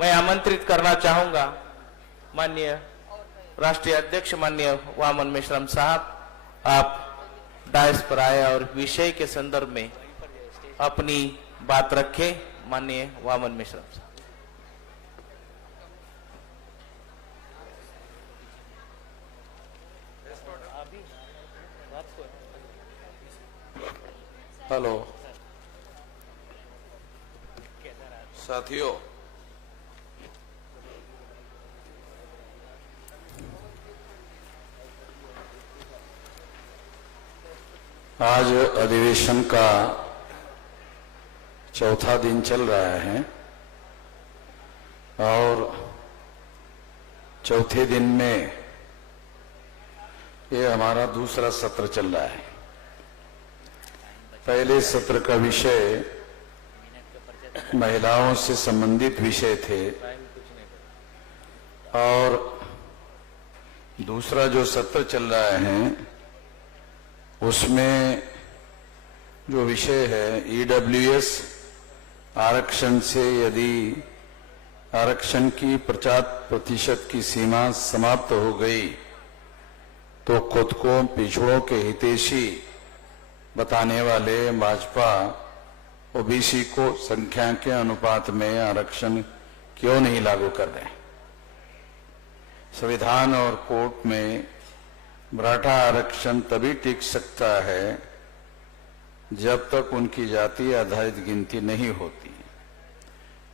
मैं आमंत्रित करना चाहूंगा माननीय राष्ट्रीय अध्यक्ष माननीय वामन मेश्राम साहब, आप डायस पर आए और विषय के संदर्भ में अपनी बात रखें। माननीय वामन मेश्राम साहब। हेलो साथियों, आज अधिवेशन का चौथा दिन चल रहा है और चौथे दिन में ये हमारा दूसरा सत्र चल रहा है। पहले सत्र का विषय महिलाओं से संबंधित विषय थे और दूसरा जो सत्र चल रहा है उसमें जो विषय है ईडब्ल्यूएस आरक्षण से यदि आरक्षण की 50% की सीमा समाप्त हो गई तो खुद को पिछड़ों के हितैषी बताने वाले भाजपा ओबीसी को संख्या के अनुपात में आरक्षण क्यों नहीं लागू कर रहे। संविधान और कोर्ट में मराठा आरक्षण तभी टिक सकता है जब तक उनकी जाति आधारित गिनती नहीं होती,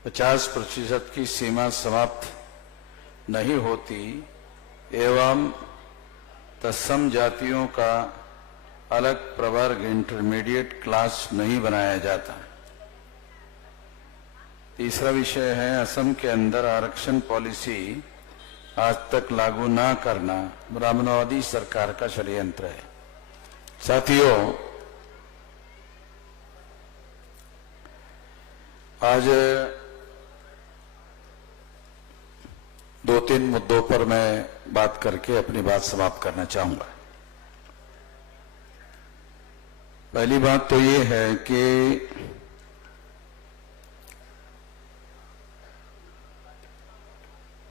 50% की सीमा समाप्त नहीं होती एवं तत्सम जातियों का अलग प्रवर्ग इंटरमीडिएट क्लास नहीं बनाया जाता। तीसरा विषय है असम के अंदर आरक्षण पॉलिसी आज तक लागू ना करना ब्राह्मणवादी सरकार का षड्यंत्र है। साथियों, आज 2-3 मुद्दों पर मैं बात करके अपनी बात समाप्त करना चाहूंगा। पहली बात तो ये है कि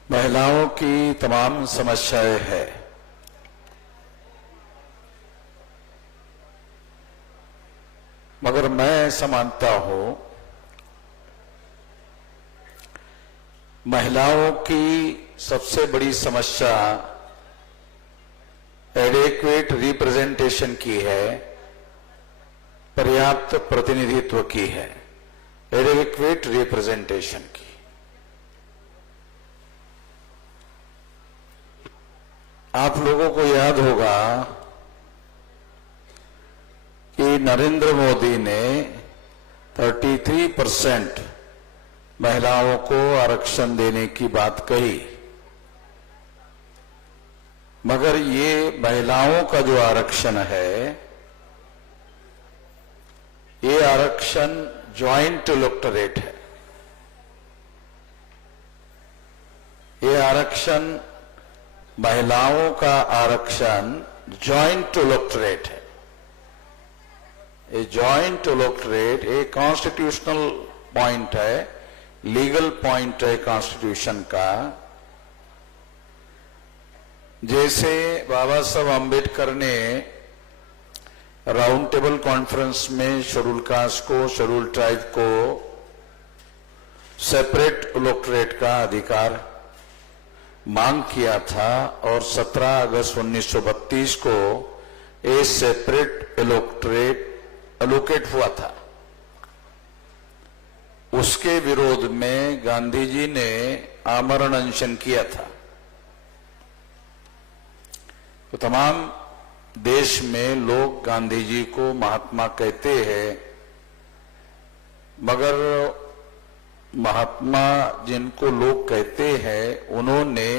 महिलाओं की तमाम समस्याएं हैं। मगर मैं ऐसा मानता हूं महिलाओं की सबसे बड़ी समस्या एडेक्वेट रिप्रेजेंटेशन की है, पर्याप्त प्रतिनिधित्व की है, एडेक्वेट रिप्रेजेंटेशन की। आप लोगों को याद होगा कि नरेंद्र मोदी ने 33% महिलाओं को आरक्षण देने की बात कही, मगर ये महिलाओं का जो आरक्षण है ये आरक्षण ज्वाइंट इलेक्टोरेट है। ये आरक्षण महिलाओं का आरक्षण ज्वाइंट इलेक्टोरेट है। ये ज्वाइंट इलेक्टोरेट एक कॉन्स्टिट्यूशनल पॉइंट है, लीगल पॉइंट है कॉन्स्टिट्यूशन का। जैसे बाबा साहब अम्बेडकर ने राउंड टेबल कॉन्फ्रेंस में शेड्यूल कास्ट को, शेड्यूल ट्राइब को सेपरेट इलेक्टोरेट का अधिकार मांग किया था और 17 अगस्त 1932 को ए सेपरेट इलेक्टोरेट एलोकेट हुआ था। उसके विरोध में गांधी जी ने आमरण अनशन किया था। तो तमाम देश में लोग गांधी जी को महात्मा कहते हैं, मगर महात्मा जिनको लोग कहते हैं उन्होंने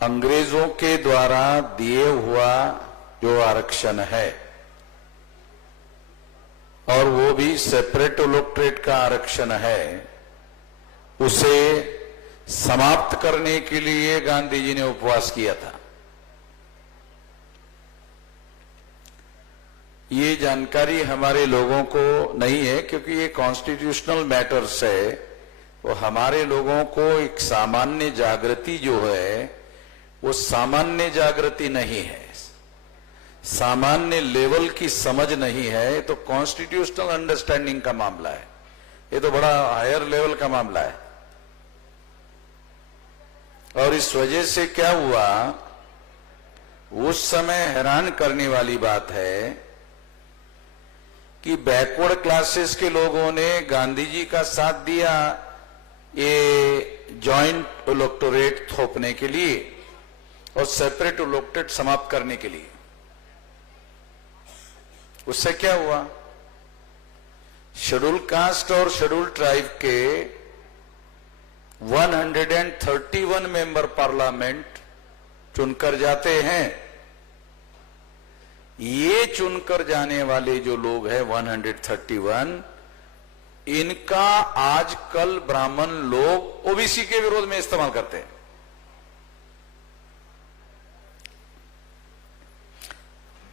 अंग्रेजों के द्वारा दिए हुआ जो आरक्षण है और वो भी सेपरेट इलेक्टोरेट का आरक्षण है, उसे समाप्त करने के लिए गांधी जी ने उपवास किया था। ये जानकारी हमारे लोगों को नहीं है क्योंकि ये कॉन्स्टिट्यूशनल मैटर्स है, वो हमारे लोगों को एक सामान्य जागृति जो है वो सामान्य जागृति नहीं है, सामान्य लेवल की समझ नहीं है, तो कॉन्स्टिट्यूशनल अंडरस्टैंडिंग का मामला है, ये तो बड़ा हायर लेवल का मामला है। और इस वजह से क्या हुआ, उस समय हैरान करने वाली बात है कि बैकवर्ड क्लासेस के लोगों ने गांधी जी का साथ दिया ये जॉइंट इलेक्टोरेट थोपने के लिए और सेपरेट इलेक्टोरेट समाप्त करने के लिए। उससे क्या हुआ, शेड्यूल कास्ट और शेड्यूल ट्राइब के 131 मेंबर पार्लियामेंट चुनकर जाते हैं। ये चुनकर जाने वाले जो लोग हैं 131, इनका आजकल ब्राह्मण लोग ओबीसी के विरोध में इस्तेमाल करते हैं।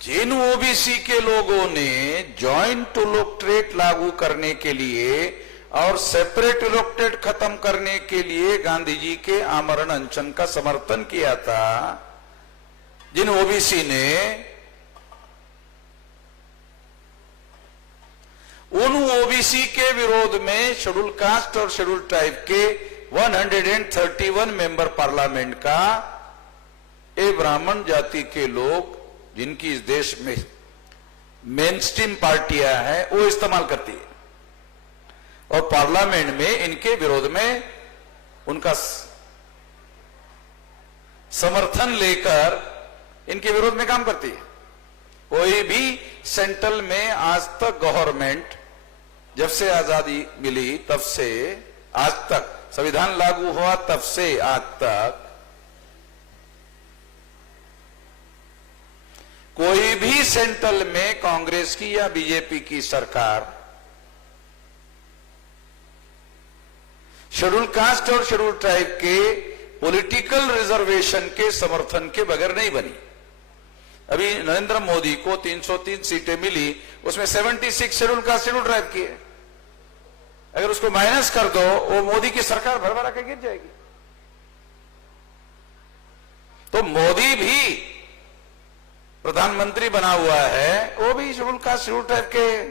जिन ओबीसी के लोगों ने जॉइंट इलेक्टोरेट लागू करने के लिए और सेपरेट इलेक्टोरेट खत्म करने के लिए गांधी जी के आमरण अनशन का समर्थन किया था, जिन ओबीसी ने, उन ओबीसी के विरोध में शेड्यूल कास्ट और शेड्यूल ट्राइब के 131 मेंबर पार्लियामेंट का ये ब्राह्मण जाति के लोग, जिनकी इस देश में मेन स्ट्रीम पार्टियां हैं, वो इस्तेमाल करती है और पार्लियामेंट में इनके विरोध में उनका समर्थन लेकर इनके विरोध में काम करती है। कोई भी सेंट्रल में आज तक गवर्नमेंट, जब से आजादी मिली तब से आज तक, संविधान लागू हुआ तब से आज तक, कोई भी सेंट्रल में कांग्रेस की या बीजेपी की सरकार शेड्यूल कास्ट और शेड्यूल ट्राइब के पॉलिटिकल रिजर्वेशन के समर्थन के बगैर नहीं बनी। अभी नरेंद्र मोदी को 303 सीटें मिली, उसमें 76 शेड्यूल कास्ट शेड्यूल ट्राइब की है। अगर उसको माइनस कर दो, वो मोदी की सरकार भरभरा के गिर जाएगी। तो मोदी भी प्रधानमंत्री बना हुआ है, वो भी शेड्यूल कास्ट शेड्यूल ट्राइब के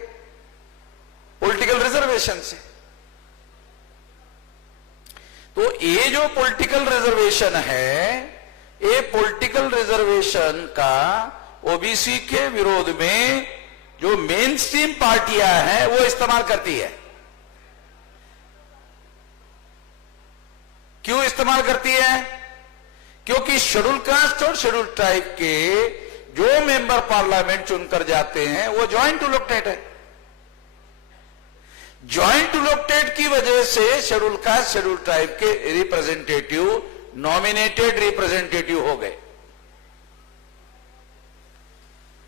पॉलिटिकल रिजर्वेशन से। तो ये जो पॉलिटिकल रिजर्वेशन है, ये पॉलिटिकल रिजर्वेशन का ओबीसी के विरोध में जो मेन स्ट्रीम पार्टियां हैं वो इस्तेमाल करती है। क्यों इस्तेमाल करती है? क्योंकि शेड्यूल कास्ट और शेड्यूल ट्राइब के जो मेंबर पार्लियामेंट चुनकर जाते हैं वो ज्वाइंट इलेक्टेड है। ज्वाइंट इलेक्टेड की वजह से शेड्यूल कास्ट शेड्यूल ट्राइब के रिप्रेजेंटेटिव नॉमिनेटेड रिप्रेजेंटेटिव हो गए।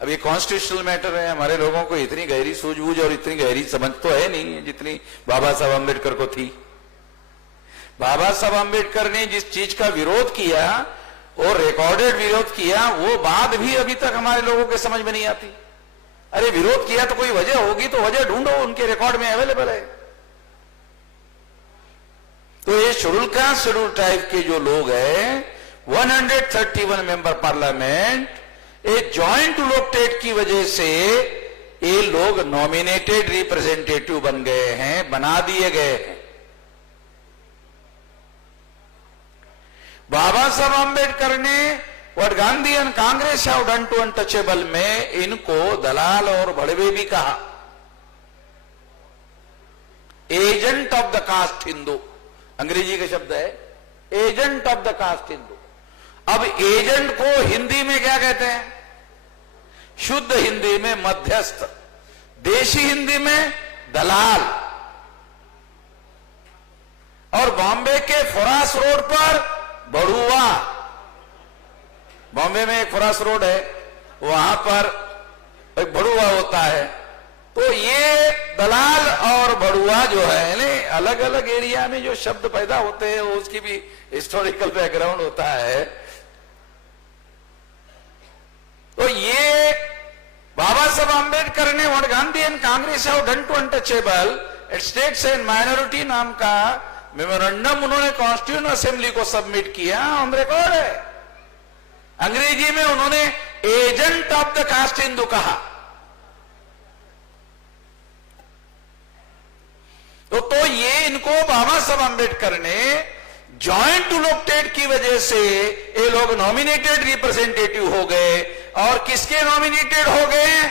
अब ये कॉन्स्टिट्यूशनल मैटर है, हमारे लोगों को इतनी गहरी सूझबूझ और इतनी गहरी समझ तो है नहीं जितनी बाबा साहब अम्बेडकर को थी। बाबा साहब अम्बेडकर ने जिस चीज का विरोध किया और रिकॉर्डेड विरोध किया, वो बात भी अभी तक हमारे लोगों के समझ में नहीं आती। अरे विरोध किया तो कोई वजह होगी, तो वजह ढूंढो, उनके रिकॉर्ड में अवेलेबल है। तो ये शेड्यूल कास्ट शेड्यूल ट्राइब के जो लोग हैं 131 मेंबर पार्लियामेंट, ये ज्वाइंट इलेक्टेड की वजह से ये लोग नॉमिनेटेड रिप्रेजेंटेटिव बन गए हैं, बना दिए गए हैं। बाबा साहब अम्बेडकर ने और Gandhi and Congress have done to untouchable में इनको दलाल और भड़वे भी कहा, agent of the caste Hindu, अंग्रेजी का शब्द है agent of the caste Hindu. अब एजेंट को हिंदी में क्या कहते हैं? शुद्ध हिंदी में मध्यस्थ, देशी हिंदी में दलाल। और बॉम्बे के फरास रोड पर बड़ुआ, बॉम्बे में एक फरास रोड है, वहां पर एक बड़ुआ होता है। तो ये दलाल और बड़ुआ जो है ने अलग अलग एरिया में जो शब्द पैदा होते हैं उसकी भी हिस्टोरिकल बैकग्राउंड होता है। तो ये बाबा साहब आम्बेडकर ने what Gandhi and Congress have done to untouchable states and minority नाम का मेमोरेंडम उन्होंने कॉन्स्टिट्यूएंट असेंबली को सबमिट किया, ऑन रिकॉर्ड है। अंग्रेजी में उन्होंने agent of the caste Hindu कहा। तो ये इनको बाबा साहब अंबेडकर ने जॉइंट इलेक्टेड की वजह से ये लोग नॉमिनेटेड रिप्रेजेंटेटिव हो गए। और किसके नॉमिनेटेड हो गए?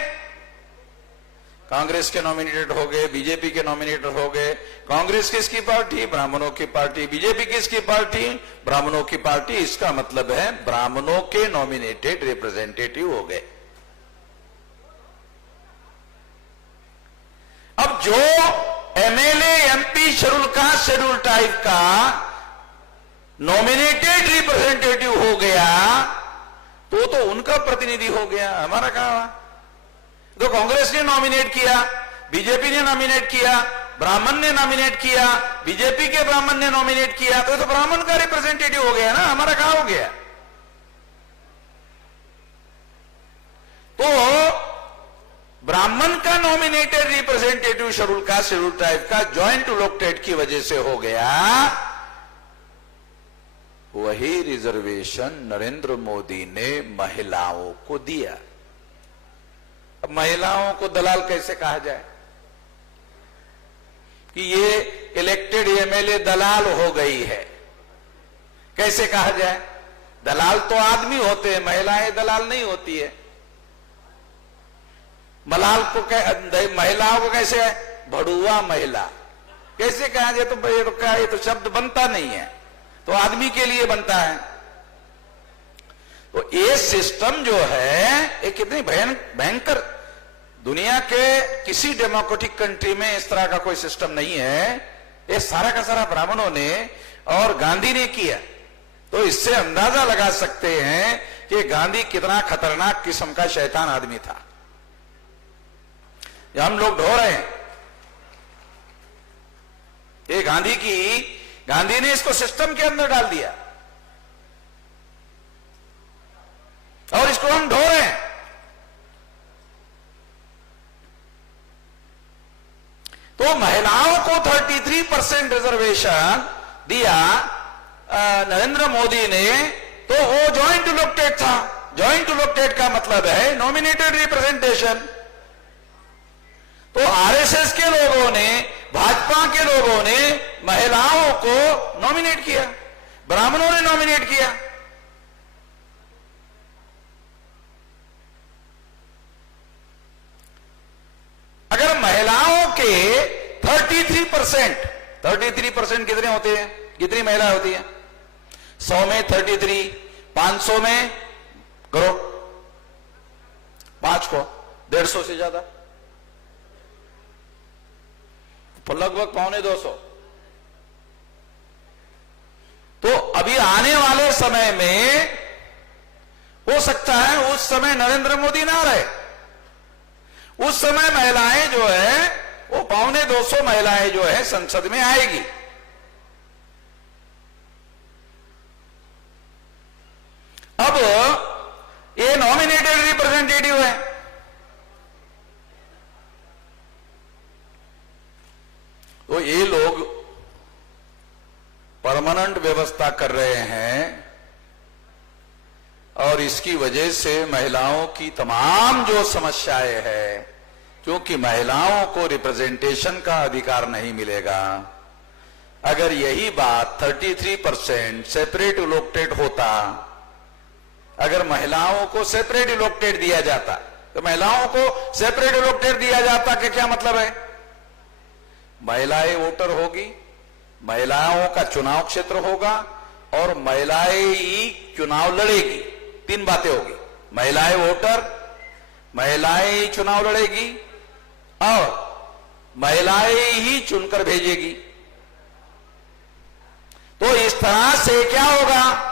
कांग्रेस के नॉमिनेटेड हो गए, बीजेपी के नॉमिनेटेड हो गए। कांग्रेस किसकी पार्टी? ब्राह्मणों की पार्टी। बीजेपी किसकी पार्टी? ब्राह्मणों की पार्टी। इसका मतलब है ब्राह्मणों के नॉमिनेटेड रिप्रेजेंटेटिव हो गए। अब जो MLA MP schedule caste schedule type का नॉमिनेटेड रिप्रेजेंटेटिव हो गया तो उनका प्रतिनिधि हो गया, हमारा कहां? तो कांग्रेस ने नॉमिनेट किया, बीजेपी ने नॉमिनेट किया, ब्राह्मण ने नॉमिनेट किया, बीजेपी के ब्राह्मण ने नॉमिनेट किया, तो ब्राह्मण का रिप्रेजेंटेटिव हो गया ना, हमारा कहां हो गया? तो ब्राह्मण का nominated representative schedule caste schedule type का जॉइंट इलेक्टेड की वजह से हो गया। वही रिजर्वेशन नरेंद्र मोदी ने महिलाओं को दिया। अब महिलाओं को दलाल कैसे कहा जाए कि ये इलेक्टेड एमएलए दलाल हो गई है? कैसे कहा जाए? दलाल तो आदमी होते हैं, महिलाएं दलाल नहीं होती है। महिलाओं को कैसे है? भड़ुआ महिला कैसे कहा जाए? तो ये तो शब्द बनता नहीं है, तो आदमी के लिए बनता है। तो ये सिस्टम जो है ये कितनी भयंकर, दुनिया के किसी डेमोक्रेटिक कंट्री में इस तरह का कोई सिस्टम नहीं है। ये सारा का सारा ब्राह्मणों ने और गांधी ने किया। तो इससे अंदाजा लगा सकते हैं कि गांधी कितना खतरनाक किस्म का शैतान आदमी था। ये हम लोग ढो रहे हैं, ये गांधी ने इसको सिस्टम के अंदर डाल दिया और इसको हम ढो रहे हैं। तो महिलाओं को 33% रिजर्वेशन दिया नरेंद्र मोदी ने, तो वो जॉइंट इलेक्टेड था। जॉइंट इलेक्टेड का मतलब है नॉमिनेटेड रिप्रेजेंटेशन। तो आरएसएस के लोगों ने, भाजपा के लोगों ने महिलाओं को नॉमिनेट किया, ब्राह्मणों ने नॉमिनेट किया। अगर महिलाओं के 33% कितने होते हैं? कितनी महिला होती है? 100 में 33, 500 में करो 5 को 150 से ज्यादा, तो लगभग 250। तो अभी आने वाले समय में हो सकता है उस समय नरेंद्र मोदी ना रहे, उस समय महिलाएं जो है वो 250 महिलाएं जो है संसद में आएगी। अब ये नॉमिनेटेड रिप्रेजेंटेटिव है, तो ये लोग परमानेंट व्यवस्था कर रहे हैं और इसकी वजह से महिलाओं की तमाम जो समस्याएं हैं, क्योंकि महिलाओं को रिप्रेजेंटेशन का अधिकार नहीं मिलेगा। अगर यही बात 33% सेपरेट इलेक्टेड होता, अगर महिलाओं को सेपरेट इलेक्टेड दिया जाता, तो महिलाओं को सेपरेट इलेक्टेड दिया जाता कि क्या मतलब है? महिलाएं वोटर होगी, महिलाओं का चुनाव क्षेत्र होगा और महिलाएं ही चुनाव लड़ेगी। 3 बातें होगी, महिलाएं वोटर, महिलाएं ही चुनाव लड़ेगी और महिलाएं ही चुनकर भेजेगी। तो इस तरह से क्या होगा?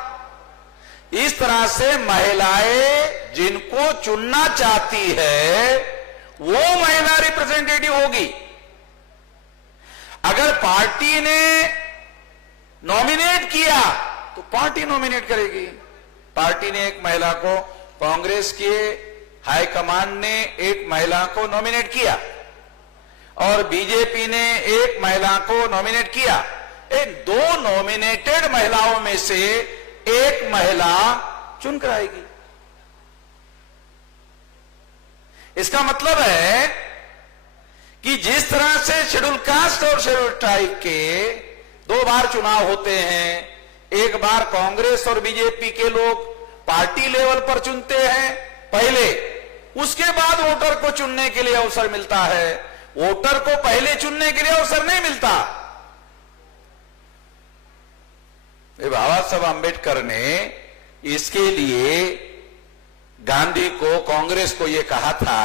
इस तरह से महिलाएं जिनको चुनना चाहती है वो महिला रिप्रेजेंटेटिव होगी। अगर पार्टी ने नॉमिनेट किया तो पार्टी नॉमिनेट करेगी। पार्टी ने एक महिला को, कांग्रेस के हाईकमान ने एक महिला को नॉमिनेट किया और बीजेपी ने एक महिला को नॉमिनेट किया, इन 2 नॉमिनेटेड महिलाओं में से एक महिला चुन कर आएगी। इसका मतलब है कि जिस तरह से शेड्यूल कास्ट और शेड्यूल ट्राइब के 2 बार चुनाव होते हैं, एक बार कांग्रेस और बीजेपी के लोग पार्टी लेवल पर चुनते हैं पहले, उसके बाद वोटर को चुनने के लिए अवसर मिलता है। वोटर को पहले चुनने के लिए अवसर नहीं मिलता। बाबा साहब आंबेडकर ने इसके लिए गांधी को, कांग्रेस को यह कहा था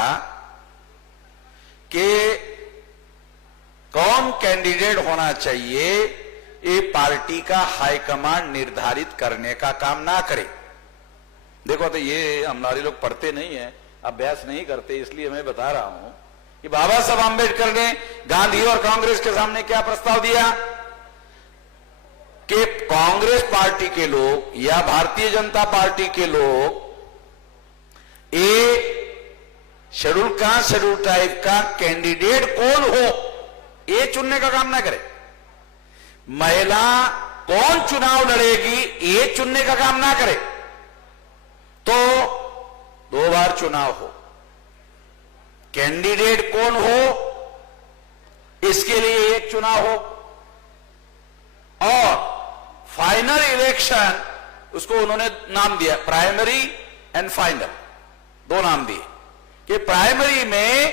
कि कौन कैंडिडेट होना चाहिए, ये पार्टी का हाईकमांड निर्धारित करने का काम ना करे। देखो, तो ये हमारे लोग पढ़ते नहीं है, अभ्यास नहीं करते, इसलिए मैं बता रहा हूं कि बाबा साहब आंबेडकर ने गांधी और कांग्रेस के सामने क्या प्रस्ताव दिया कि कांग्रेस पार्टी के लोग या भारतीय जनता पार्टी के लोग शेड्यूल कास्ट शेड्यूल ट्राइब का कैंडिडेट कौन हो ये चुनने का काम ना करे। महिला कौन चुनाव लड़ेगी ये चुनने का काम ना करे। तो 2 बार चुनाव हो, कैंडिडेट कौन हो इसके लिए एक चुनाव हो, और फाइनल इलेक्शन, उसको उन्होंने नाम दिया प्राइमरी एंड फाइनल, 2 नाम दिए कि प्राइमरी में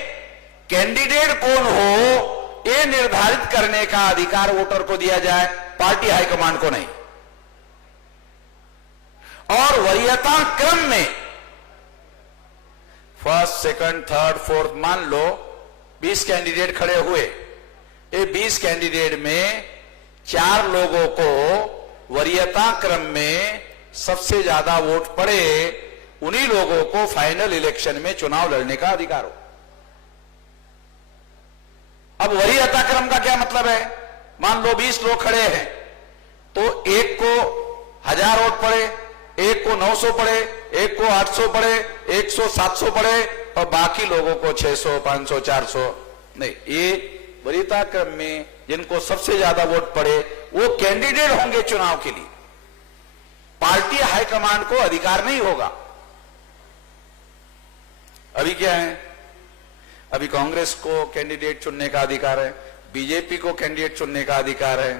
कैंडिडेट कौन हो ये निर्धारित करने का अधिकार वोटर को दिया जाए, पार्टी हाईकमांड को नहीं। और वरीयता क्रम में फर्स्ट, सेकंड, थर्ड, फोर्थ, मान लो 20 कैंडिडेट खड़े हुए, ये 20 कैंडिडेट में 4 लोगों को वरीयता क्रम में सबसे ज्यादा वोट पड़े, उन्हीं लोगों को फाइनल इलेक्शन में चुनाव लड़ने का अधिकार हो। अब वरीयता क्रम का क्या मतलब है? मान लो 20 लोग खड़े हैं, तो एक को 1000 वोट पड़े, एक को 900 पड़े, एक को 800 पड़े, 1 को 700 पड़े, और बाकी लोगों को 600, 500, 400 नहीं। ये वरीयता क्रम में जिनको सबसे ज्यादा वोट पड़े वो कैंडिडेट होंगे चुनाव के लिए, पार्टी हाईकमांड को अधिकार नहीं होगा। अभी क्या है? अभी कांग्रेस को कैंडिडेट चुनने का अधिकार है, बीजेपी को कैंडिडेट चुनने का अधिकार है।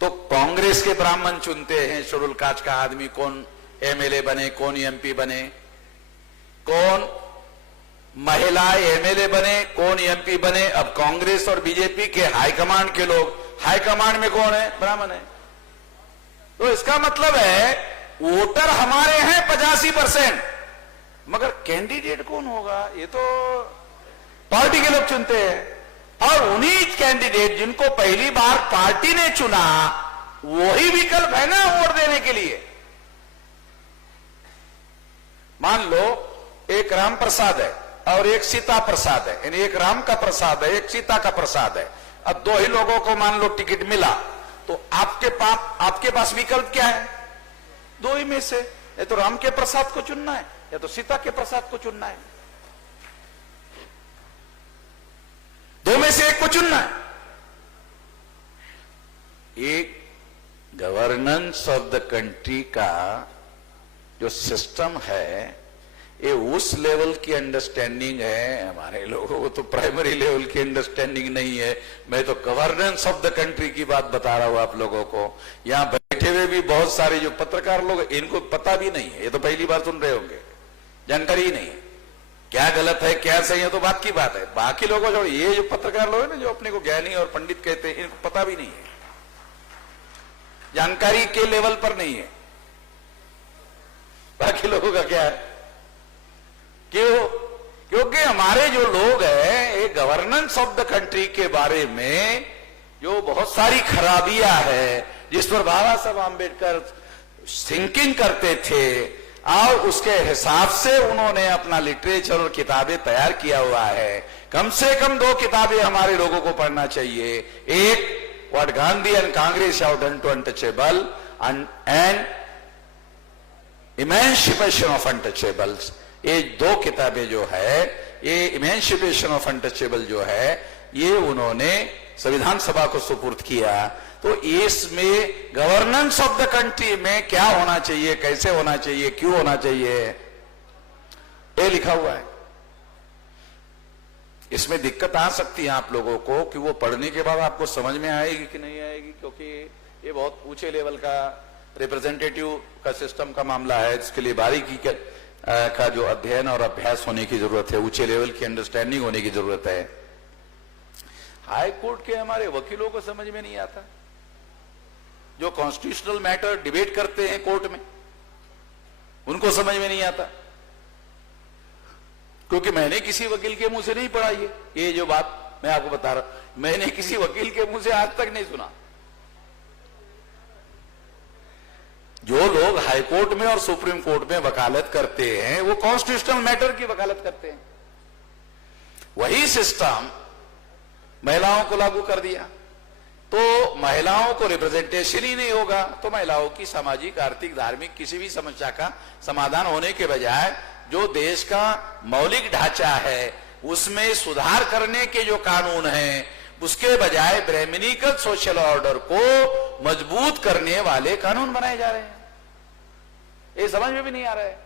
तो कांग्रेस के ब्राह्मण चुनते हैं शेड्यूल कास्ट का आदमी कौन एमएलए बने, कौन एमपी बने, कौन महिला एमएलए बने, कौन एमपी बने। अब कांग्रेस और बीजेपी के हाईकमांड के लोग, हाईकमांड में कौन है? ब्राह्मण है। तो इसका मतलब है वोटर हमारे हैं 85%, मगर कैंडिडेट कौन होगा ये तो पार्टी के लोग चुनते हैं। और उन्हीं कैंडिडेट जिनको पहली बार पार्टी ने चुना, वही विकल्प है ना वोट देने के लिए। मान लो एक राम प्रसाद है और एक सीता प्रसाद है, यानी एक राम का प्रसाद है, एक सीता का प्रसाद है। अब 2 ही लोगों को मान लो टिकट मिला, तो आपके पास विकल्प क्या है? 2 ही में से, या तो राम के प्रसाद को चुनना है या तो सीता के प्रसाद को चुनना है। 2 में से एक को चुनना है। एक गवर्नेंस ऑफ द कंट्री का जो सिस्टम है, ये उस लेवल की अंडरस्टैंडिंग है। हमारे लोगों को तो प्राइमरी लेवल की अंडरस्टैंडिंग नहीं है। मैं तो गवर्नेंस ऑफ द कंट्री की बात बता रहा हूं आप लोगों को। यहां बैठे हुए भी बहुत सारे जो पत्रकार लोग, इनको पता भी नहीं है, ये तो पहली बार सुन रहे होंगे, जानकारी ही नहीं है क्या गलत है क्या सही है, तो बात की बात है। बाकी लोगों जो ये जो पत्रकार लोग हैं ना, जो अपने को ज्ञानी और पंडित कहते हैं, इनको पता भी नहीं है, जानकारी के लेवल पर नहीं है। बाकी लोगों का क्या है? क्यों? क्योंकि हमारे जो लोग हैं, ये गवर्नेंस ऑफ द कंट्री के बारे में जो बहुत सारी खराबियां है, जिस पर बाबा साहब आंबेडकर थिंकिंग करते थे, और उसके हिसाब से उन्होंने अपना लिटरेचर और किताबें तैयार किया हुआ है। कम से कम 2 किताबें हमारे लोगों को पढ़ना चाहिए। एक, what Gandhi and Congress have done to untouchable and emancipation of untouchables. ये 2 किताबें जो है, ये इमेंसिपेशन ऑफ अनटचेबल जो है, ये उन्होंने संविधान सभा को सुपुर्द किया, तो इसमें गवर्नेंस ऑफ द कंट्री में क्या होना चाहिए, कैसे होना चाहिए, क्यों होना चाहिए, ये लिखा हुआ है। इसमें दिक्कत आ सकती है आप लोगों को कि वो पढ़ने के बाद आपको समझ में आएगी कि नहीं आएगी, क्योंकि ये बहुत ऊंचे लेवल का रिप्रेजेंटेटिव का सिस्टम का मामला है। इसके लिए बारीकी का जो अध्ययन और अभ्यास होने की जरूरत है, ऊंचे लेवल की अंडरस्टैंडिंग होने की जरूरत है। हाई कोर्ट के हमारे वकीलों को समझ में नहीं आता, जो कॉन्स्टिट्यूशनल मैटर डिबेट करते हैं कोर्ट में, उनको समझ में नहीं आता, क्योंकि मैंने किसी वकील के मुंह से नहीं पढ़ा ये जो बात मैं आपको बता रहा हूं, मैंने किसी वकील के मुंह से आज तक नहीं सुना। जो लोग हाई कोर्ट में और सुप्रीम कोर्ट में वकालत करते हैं वो कॉन्स्टिट्यूशनल मैटर की वकालत करते हैं। वही सिस्टम महिलाओं को लागू कर दिया तो महिलाओं को रिप्रेजेंटेशन ही नहीं होगा, तो महिलाओं की सामाजिक, आर्थिक, धार्मिक किसी भी समस्या का समाधान होने के बजाय जो देश का मौलिक ढांचा है उसमें सुधार करने के जो कानून हैं, उसके बजाय ब्राह्मणीकृत सोशल ऑर्डर को मजबूत करने वाले कानून बनाए जा रहे हैं। ये समझ में भी नहीं आ रहा है।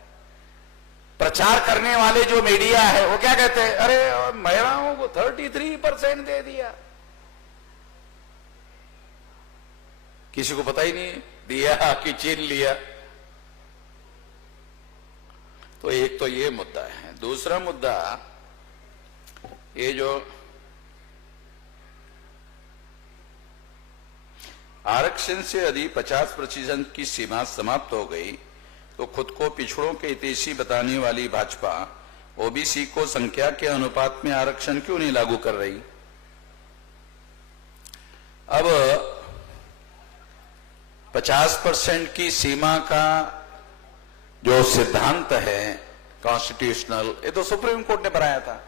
प्रचार करने वाले जो मीडिया है वो क्या कहते हैं, अरे महिलाओं को 33% दे दिया, किसी को पता ही नहीं दिया कि छीन लिया। तो एक तो ये मुद्दा है। दूसरा मुद्दा ये जो आरक्षण से यदि 50% की सीमा समाप्त हो गई तो खुद को पिछड़ों के हितैषी बताने वाली भाजपा ओबीसी को संख्या के अनुपात में आरक्षण क्यों नहीं लागू कर रही। अब 50% की सीमा का जो सिद्धांत है कॉन्स्टिट्यूशनल, ये तो सुप्रीम कोर्ट ने बनाया था।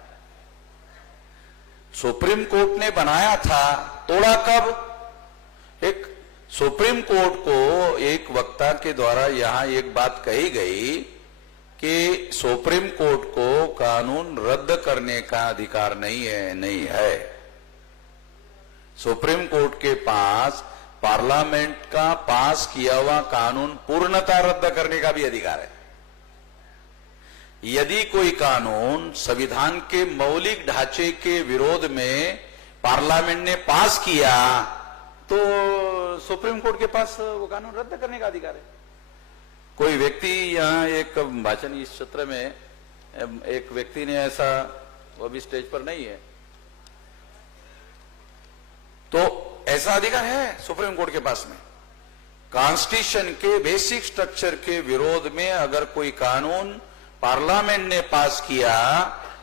सुप्रीम कोर्ट ने बनाया था, तोड़ा कब? एक सुप्रीम कोर्ट को एक वक्ता के द्वारा यहां एक बात कही गई कि सुप्रीम कोर्ट को कानून रद्द करने का अधिकार नहीं है। सुप्रीम कोर्ट के पास पार्लियामेंट का पास किया हुआ कानून पूर्णतः रद्द करने का भी अधिकार है। यदि कोई कानून संविधान के मौलिक ढांचे के विरोध में पार्लियामेंट ने पास किया तो सुप्रीम कोर्ट के पास वो कानून रद्द करने का अधिकार है। कोई व्यक्ति यहां एक भाषण इस सत्र में एक व्यक्ति ने ऐसा, वो अभी स्टेज पर नहीं है, तो ऐसा अधिकार है सुप्रीम कोर्ट के पास में। कॉन्स्टिट्यूशन के बेसिक स्ट्रक्चर के विरोध में अगर कोई कानून पार्लियामेंट ने पास किया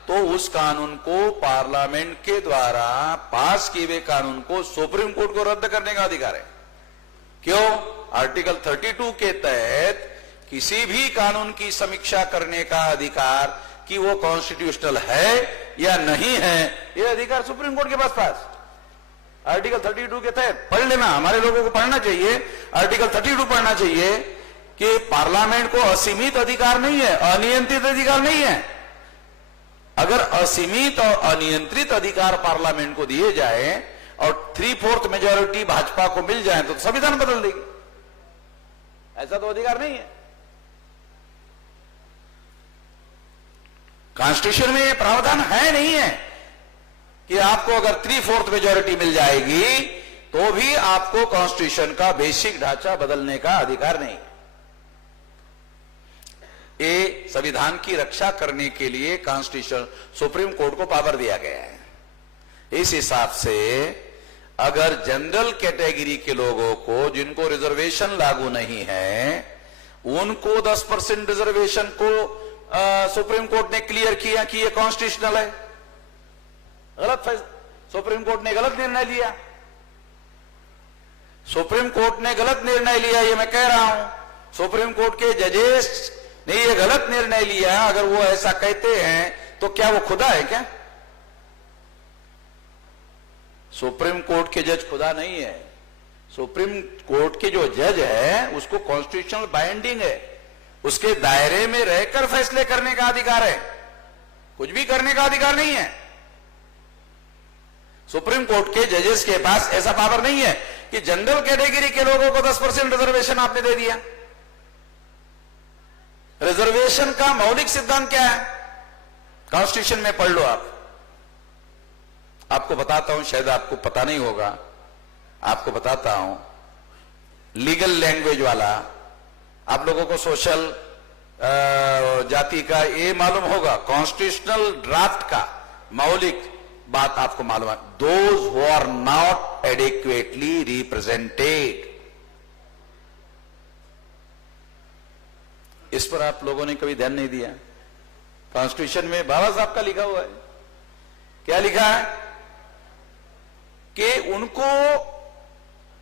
तो उस कानून को पार्लियामेंट के द्वारा पास किए हुए कानून को सुप्रीम कोर्ट को रद्द करने का अधिकार है। क्यों? आर्टिकल 32 के तहत किसी भी कानून की समीक्षा करने का अधिकार कि वो कॉन्स्टिट्यूशनल है या नहीं है, ये अधिकार सुप्रीम कोर्ट के पास आर्टिकल 32 के तहत। पढ़ लेना, हमारे लोगों को पढ़ना चाहिए, आर्टिकल 32 पढ़ना चाहिए कि पार्लियामेंट को असीमित अधिकार नहीं है, अनियंत्रित अधिकार नहीं है। अगर असीमित और अनियंत्रित अधिकार पार्लियामेंट को दिए जाए और 3/4 मेजोरिटी भाजपा को मिल जाए तो संविधान बदल देगी। ऐसा तो अधिकार नहीं है। कॉन्स्टिट्यूशन में यह प्रावधान है नहीं है कि आपको अगर 3/4 मेजोरिटी मिल जाएगी तो भी आपको कॉन्स्टिट्यूशन का बेसिक ढांचा बदलने का अधिकार नहीं। ये संविधान की रक्षा करने के लिए कॉन्स्टिट्यूशन सुप्रीम कोर्ट को पावर दिया गया है। इस हिसाब से अगर जनरल कैटेगरी के लोगों को जिनको रिजर्वेशन लागू नहीं है उनको 10% रिजर्वेशन को सुप्रीम कोर्ट ने क्लियर किया कि ये कॉन्स्टिट्यूशनल है। सुप्रीम कोर्ट ने गलत निर्णय लिया। सुप्रीम कोर्ट ने गलत निर्णय लिया, ये मैं कह रहा हूं। सुप्रीम कोर्ट के जजेस ने ये गलत निर्णय लिया। अगर वो ऐसा कहते हैं तो क्या वो खुदा है क्या? सुप्रीम कोर्ट के जज खुदा नहीं है। सुप्रीम कोर्ट के जो जज है उसको कॉन्स्टिट्यूशनल बाइंडिंग है, उसके दायरे में रहकर फैसले करने का अधिकार है, कुछ भी करने का अधिकार नहीं है। सुप्रीम कोर्ट के जजेस के पास ऐसा पावर नहीं है कि जनरल कैटेगरी के लोगों को 10% रिजर्वेशन आपने दे दिया। रिजर्वेशन का मौलिक सिद्धांत क्या है? कॉन्स्टिट्यूशन में पढ़ लो आप। आपको बताता हूं, शायद आपको पता नहीं होगा, आपको बताता हूं। लीगल लैंग्वेज वाला, आप लोगों को सोशल जाति का ये मालूम होगा। कॉन्स्टिट्यूशनल ड्राफ्ट का मौलिक बात आपको मालूम है, those who are not adequately represented. इस पर आप लोगों ने कभी ध्यान नहीं दिया। कॉन्स्टिट्यूशन में बाबा साहब का लिखा हुआ है, क्या लिखा है कि उनको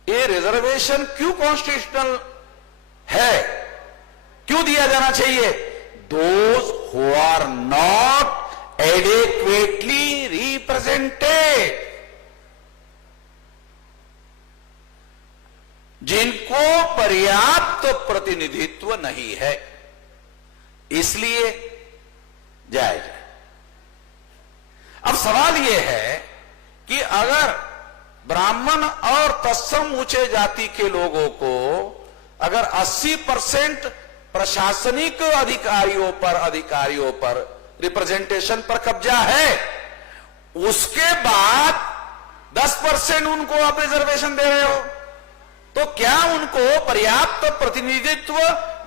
ये रिजर्वेशन क्यों कॉन्स्टिट्यूशनल है, क्यों दिया जाना चाहिए? Those who are not adequately represented, जिनको पर्याप्त प्रतिनिधित्व नहीं है, इसलिए जायज है। अब सवाल यह है कि अगर ब्राह्मण और तत्सम ऊंचे जाति के लोगों को अगर 80% प्रशासनिक अधिकारियों पर रिप्रेजेंटेशन पर कब्जा है, उसके बाद 10% उनको आप रिजर्वेशन दे रहे हो, तो क्या उनको पर्याप्त प्रतिनिधित्व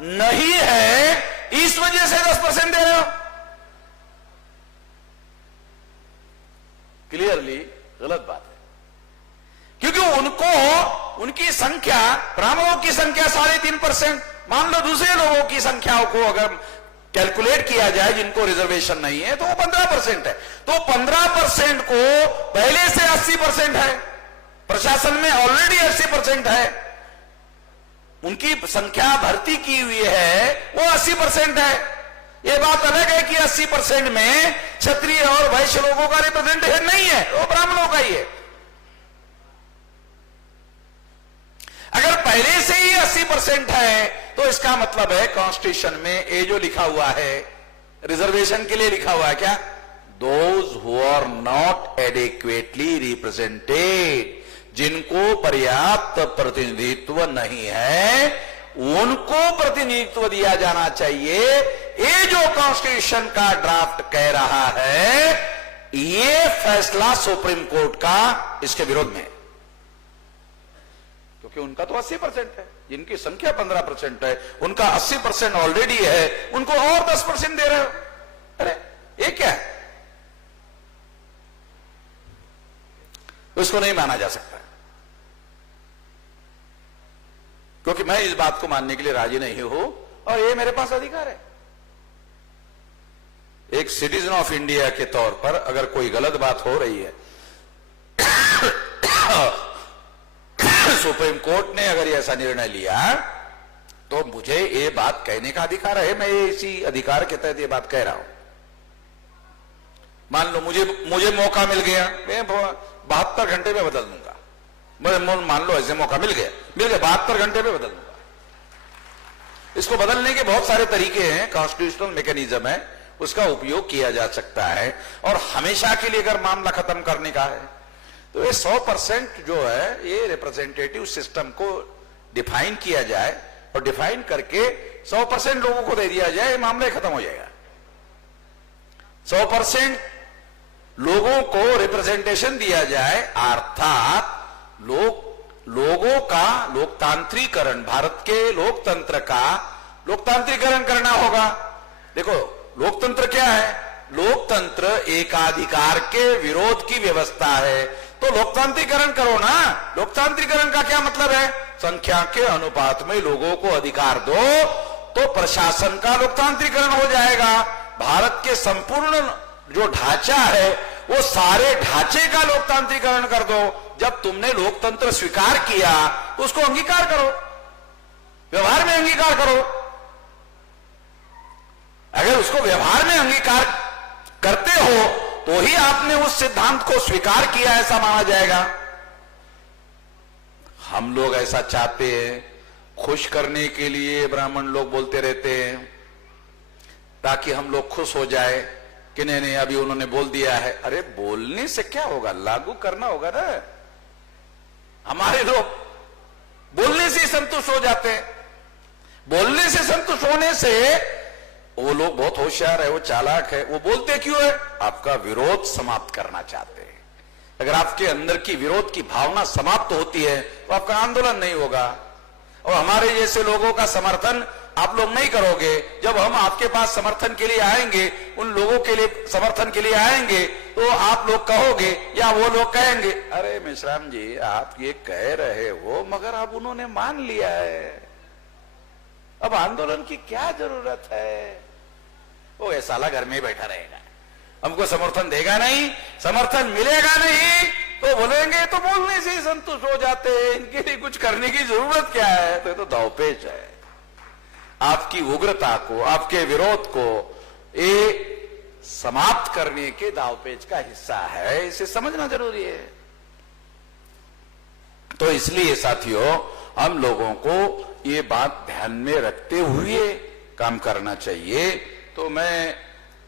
नहीं है, इस वजह से 10% दे रहे हो? क्लियरली गलत बात है, क्योंकि उनको उनकी संख्या, ब्राह्मणों की संख्या 3.5%, मान लो दूसरे लोगों की संख्याओं को अगर कैलकुलेट किया जाए जिनको रिजर्वेशन नहीं है, तो वो 15% है। तो 15% को पहले से 80% है, प्रशासन में ऑलरेडी 80% है, उनकी संख्या भर्ती की हुई है, वो 80% है। ये बात अलग है कि 80% में क्षत्रिय और वैश्य लोगों का रिप्रेजेंटेशन नहीं है, वो ब्राह्मणों का ही है। अगर पहले से ही 80% है, तो इसका मतलब है कॉन्स्टिट्यूशन में ये जो लिखा हुआ है रिजर्वेशन के लिए लिखा हुआ है क्या? Those who are not adequately represented, जिनको पर्याप्त प्रतिनिधित्व नहीं है, उनको प्रतिनिधित्व दिया जाना चाहिए। ये जो कॉन्स्टिट्यूशन का ड्राफ्ट कह रहा है, ये फैसला सुप्रीम कोर्ट का इसके विरोध में है, क्योंकि उनका तो 80% है, जिनकी संख्या 15% है, उनका 80% ऑलरेडी है, उनको और 10% दे रहे हो। अरे ये क्या है? उसको नहीं माना जा सकता, क्योंकि मैं इस बात को मानने के लिए राजी नहीं हूं, और ये मेरे पास अधिकार है। एक सिटीजन ऑफ इंडिया के तौर पर अगर कोई गलत बात हो रही है, सुप्रीम कोर्ट ने अगर ऐसा निर्णय लिया, तो मुझे ये बात कहने का अधिकार है। मैं इसी अधिकार के तहत ये बात कह रहा हूं। मान लो मुझे मौका मिल गया, मैं 72 घंटे में बदल दूंगा। मान लो ऐसे मौका मिल गया 72 घंटे में बदल दूंगा। इसको बदलने के बहुत सारे तरीके हैं, कॉन्स्टिट्यूशनल मैकेनिज्म है, उसका उपयोग किया जा सकता है। और हमेशा के लिए अगर मामला खत्म करने का है, तो ये 100% जो है, ये रिप्रेजेंटेटिव सिस्टम को डिफाइन किया जाए, और डिफाइन करके 100% लोगों को दे दिया जाए, मामला खत्म हो जाएगा। 100% लोगों को रिप्रेजेंटेशन दिया जाए, अर्थात लोगों का लोकतांत्रिकरण, भारत के लोकतंत्र का लोकतांत्रिकरण करना होगा। देखो लोकतंत्र क्या है? लोकतंत्र एकाधिकार के विरोध की व्यवस्था है, तो लोकतांत्रिकरण करो ना। लोकतांत्रिकरण का क्या मतलब है? संख्या के अनुपात में लोगों को अधिकार दो, तो प्रशासन का लोकतांत्रिकरण हो जाएगा। भारत के संपूर्ण जो ढांचा है, वो सारे ढांचे का लोकतांत्रिकरण कर दो। जब तुमने लोकतंत्र स्वीकार किया, तो उसको अंगीकार करो, व्यवहार में अंगीकार करो। अगर उसको व्यवहार में अंगीकार करते हो, तो ही आपने उस सिद्धांत को स्वीकार किया, ऐसा माना जाएगा। हम लोग ऐसा चाहते हैं, खुश करने के लिए ब्राह्मण लोग बोलते रहते हैं, ताकि हम लोग खुश हो जाए कि नहीं अभी उन्होंने बोल दिया है। अरे बोलने से क्या होगा? लागू करना होगा ना। हमारे लोग बोलने से ही संतुष्ट हो जाते हैं। बोलने से संतुष्ट होने से वो लोग बहुत होशियार है, वो चालाक है। वो बोलते क्यों है? आपका विरोध समाप्त करना चाहते हैं। अगर आपके अंदर की विरोध की भावना समाप्त होती है तो आपका आंदोलन नहीं होगा, और हमारे जैसे लोगों का समर्थन आप लोग नहीं करोगे। जब हम आपके पास समर्थन के लिए आएंगे, उन लोगों के लिए समर्थन के लिए आएंगे, तो आप लोग कहोगे या वो लोग कहेंगे, अरे मेश्राम जी आप ये कह रहे हो, मगर अब उन्होंने मान लिया है, अब आंदोलन की क्या जरूरत है? वो ये साला घर में ही बैठा रहेगा, हमको समर्थन देगा नहीं, समर्थन मिलेगा नहीं, तो बोलेंगे तो बोलने से ही संतुष्ट हो जाते हैं, इनके लिए कुछ करने की जरूरत क्या है? तो ये तो दांवपेच है। आपकी उग्रता को, आपके विरोध को ये समाप्त करने के दांवपेच का हिस्सा है, इसे समझना जरूरी है। तो इसलिए साथियों, हम लोगों को ये बात ध्यान में रखते हुए काम करना चाहिए। तो मैं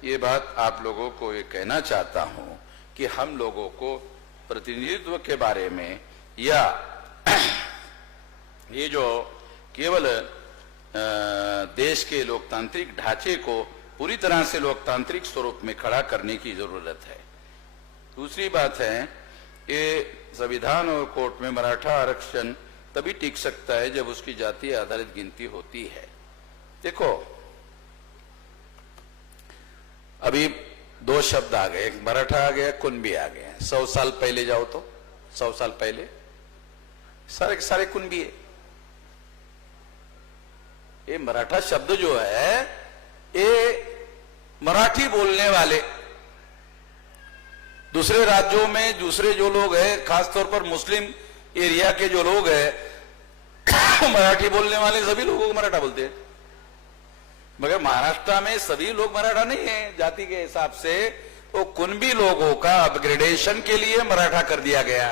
ये बात आप लोगों को ये कहना चाहता हूं कि हम लोगों को प्रतिनिधित्व के बारे में, या ये जो केवल देश के लोकतांत्रिक ढांचे को पूरी तरह से लोकतांत्रिक स्वरूप में खड़ा करने की जरूरत है। दूसरी बात है, ये संविधान और कोर्ट में मराठा आरक्षण तभी टिक सकता है जब उसकी जातीय आधारित गिनती होती है। देखो, अभी दो शब्द आ गए, एक मराठा आ गया, कुणबी आ गया। 100 साल पहले जाओ तो 100 साल पहले सारे के सारे कुणबी है। ये मराठा शब्द जो है, ये मराठी बोलने वाले दूसरे राज्यों में दूसरे जो लोग हैं, खासतौर पर मुस्लिम एरिया के जो लोग हैं, मराठी बोलने वाले सभी लोगों को मराठा बोलते हैं। मगर महाराष्ट्र में सभी लोग मराठा नहीं है जाति के हिसाब से, तो कुणबी लोगों का अपग्रेडेशन के लिए मराठा कर दिया गया।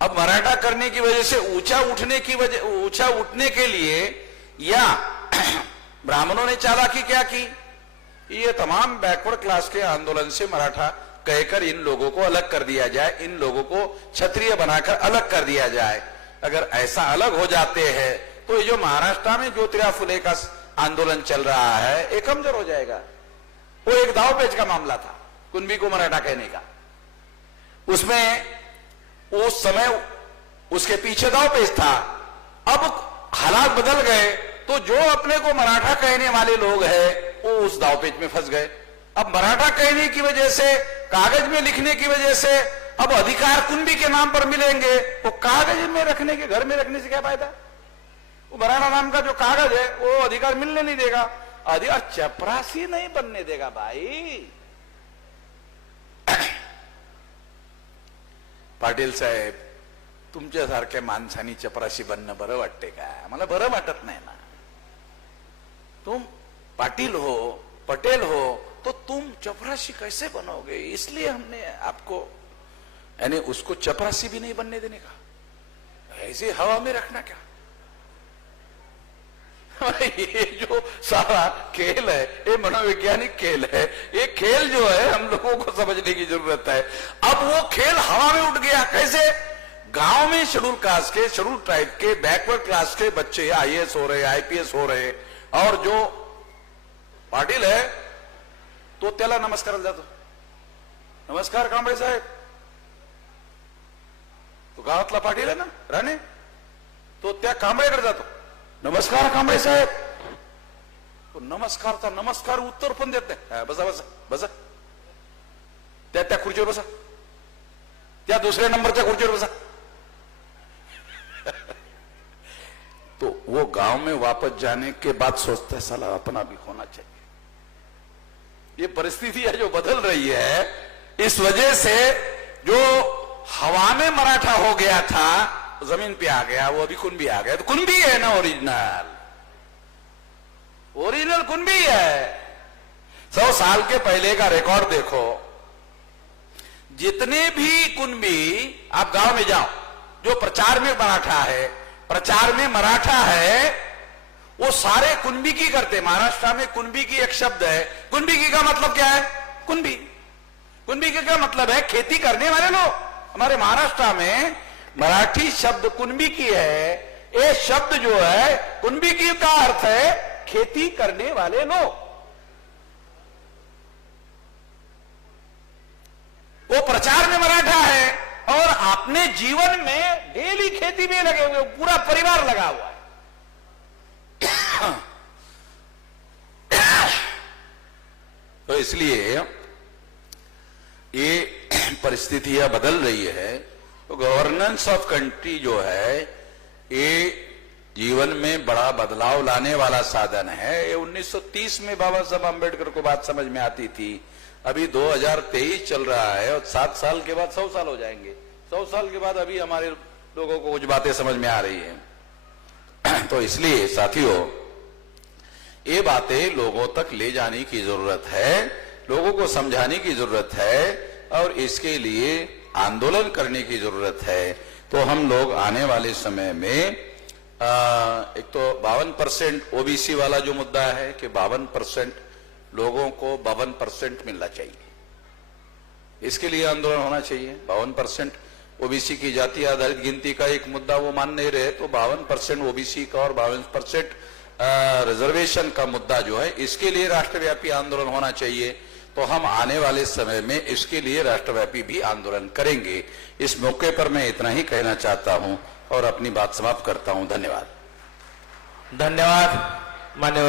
अब मराठा करने की वजह से ऊंचा उठने के लिए या ब्राह्मणों ने चालाकी क्या की, ये तमाम बैकवर्ड क्लास के आंदोलन से मराठा कहकर इन लोगों को अलग कर दिया जाए, इन लोगों को क्षत्रिय बनाकर अलग कर दिया जाए। अगर ऐसा अलग हो जाते हैं तो ये जो महाराष्ट्र में ज्योतिराव फुले का आंदोलन चल रहा है, ये कमजोर हो जाएगा। वो एक दांवपेच का मामला था, कुणबी को मराठा कहने का। उसमें उस समय उसके पीछे दांवपेच था। अब हालात बदल गए, तो जो अपने को मराठा कहने वाले लोग हैं, वो उस दांवपेच में फंस गए। अब मराठा कहने की वजह से, कागज में लिखने की वजह से अब अधिकार कुणबी के नाम पर मिलेंगे। वो कागज में रखने के, घर में रखने से क्या फायदा? वो मराठा नाम का जो कागज है, वो अधिकार मिलने नहीं देगा, अधिकार चपरासी नहीं बनने देगा भाई। पाटील साहेब, तुमच्यासारख्या माणसांनी चपराशी बनणं बरं वाटते का? मला बरं वाटत नाही ना। तुम पाटिल हो, पटेल हो, तो तुम चपरासी कैसे बनोगे? इसलिए हमने आपको, यानी उसको चपरासी भी नहीं बनने देने का, ऐसे हवा में रखना क्या? ये जो सारा खेल है, ये मनोवैज्ञानिक खेल है। ये खेल जो है हम लोगों को समझने की जरूरत है। अब वो खेल हवा में उठ गया। कैसे? गांव में शेड्यूल कास्ट के, शेड्यूल ट्राइब के, बैकवर्ड क्लास के बच्चे IAS हो रहे, IPS हो रहे, और जो पाटील है तो त्याला नमस्कार जातो, नमस्कार कांबळे साहेब। तो गावातला पाटील आहे ना राणे, तो त्या कांबळेकडे जातो, नमस्कार कांबळे साहेब। तो नमस्कारचा नमस्कार उत्तर पण देत नाही। बसा बसा बसा, त्या खुर्चीवर बसा, त्या दुसऱ्या नंबरच्या खुर्चीवर बसा। तो वो गांव में वापस जाने के बाद सोचता है, साला अपना भी होना चाहिए। ये परिस्थिति है जो बदल रही है। इस वजह से जो हवा में मराठा हो गया था, जमीन पे आ गया, वो अभी कुणबी आ गया। तो कुणबी है ना ओरिजिनल, ओरिजिनल कुणबी है। 100 साल के पहले का रिकॉर्ड देखो, जितने भी कुणबी आप गांव में जाओ, जो प्रचार में मराठा है, प्रचार में मराठा है, वो सारे कुणबी की करते। महाराष्ट्र में कुणबी की एक शब्द है। कुणबी की का मतलब क्या है? कुणबी, कुणबी का क्या मतलब है? खेती करने वाले लोग। हमारे महाराष्ट्र में मराठी शब्द कुनबिकी है। ये शब्द जो है कुनबिकी का अर्थ है खेती करने वाले लोग। वो प्रचार में मराठा है और अपने जीवन में डेली खेती में लगे हुए, पूरा परिवार लगा हुआ है। तो इसलिए ये परिस्थितियां बदल रही है। तो गवर्नेंस ऑफ कंट्री जो है ये जीवन में बड़ा बदलाव लाने वाला साधन है। ये 1930 में बाबा साहब आम्बेडकर को बात समझ में आती थी। अभी 2023 चल रहा है और 7 साल के बाद 100 साल हो जाएंगे। 100 साल के बाद अभी हमारे लोगों को कुछ बातें समझ में आ रही हैं। तो इसलिए साथियों, ये बातें लोगों तक ले जाने की जरूरत है, लोगों को समझाने की जरूरत है और इसके लिए आंदोलन करने की जरूरत है। तो हम लोग आने वाले समय में एक तो 52% ओबीसी वाला जो मुद्दा है कि 52% लोगों को 52% मिलना चाहिए, इसके लिए आंदोलन होना चाहिए। 52% ओबीसी की जाति आधारित गिनती का एक मुद्दा वो मान नहीं रहे, तो 52% ओबीसी का और 52% रिजर्वेशन का मुद्दा जो है इसके लिए राष्ट्रव्यापी आंदोलन होना चाहिए। तो हम आने वाले समय में इसके लिए राष्ट्रव्यापी भी आंदोलन करेंगे। इस मौके पर मैं इतना ही कहना चाहता हूं और अपनी बात समाप्त करता हूं। धन्यवाद। धन्यवाद माननीय